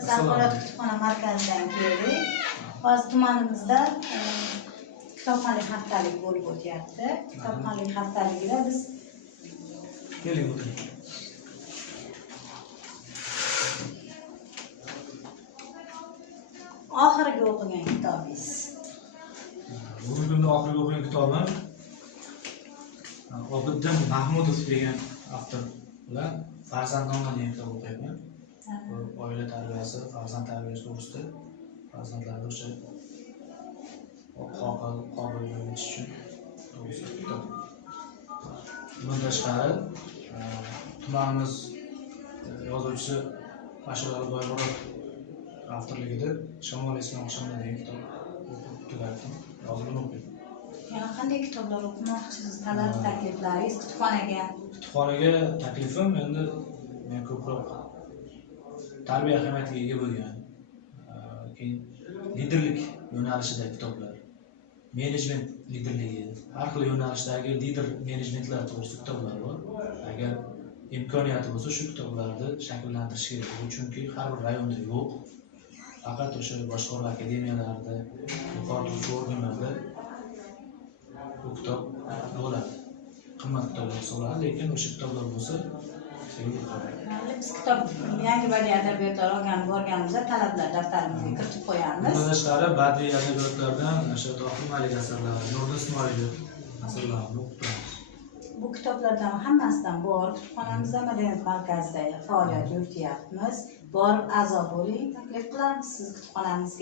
Biz Assalomu axborot kutubxona markazidan keldik. Hozir tumanimizda e, kitobxonlik haftalik bo'lib o'tyapti. Kitobxonlik haftaligida biz Keling o'tiring. oxirgi o'qigan kitobingiz. Bugungi kunda oxirgi o'qigan kitobim Obiddin Mahmudov degan avtor bilan Farzandnoma degan kitob o'qiyapman. Oila tarbiyasi, farzand tarbiyasi to'g'risida farzandlarni o'sha uchun to'g'risida kitob. Bundan tashqari e, tumanimiz e, yozuvchisi Ashurali Boyborov avtorligida Shamol Islom Oqshomda degan kitob o'qib tugatdim. Hozir buni o'qiyman. Yana qanday kitoblar o'qimoqchisiz? Talab takliflaringiz kutubxonaga Kutubxonaga taklifim endi men ko'proq tarbiya ahamiyatiga ega bo'lgan e, keyin liderlik yo'nalishidagi kitoblar menejment liderligi har xil yo'nalishdagi lider menejmentlar to'g'risida kitoblar bor. Agar imkoniyati bo'lsa shu kitoblarni shakllantirish kerak. Bu chunki har bir rayonda yo'q. Faqat o'sha boshqaruv akademiyalarida yuqori organlarda bu kitob bo'ladi. Qimmat kitoblar hisoblanadi lekin o'sha kitoblar bo'lsa. Biz kitob yangi badiiy adabiyotlar olgan borganimizda talablar daftarimizga kiritib qo'yamiz. Bundan tashqari badiiy adabiyotlardan o'sha Tohir Malik asarlari, Nuriddin Ismoilov asarlarini o'qib turamiz. Bu kitoblardan hammasidan bor kutubxonamizda madaniyat markazida faoliyat yurityapmiz. Borib a'zo bo'ling, taklif qilamiz siz kutubxonamizga.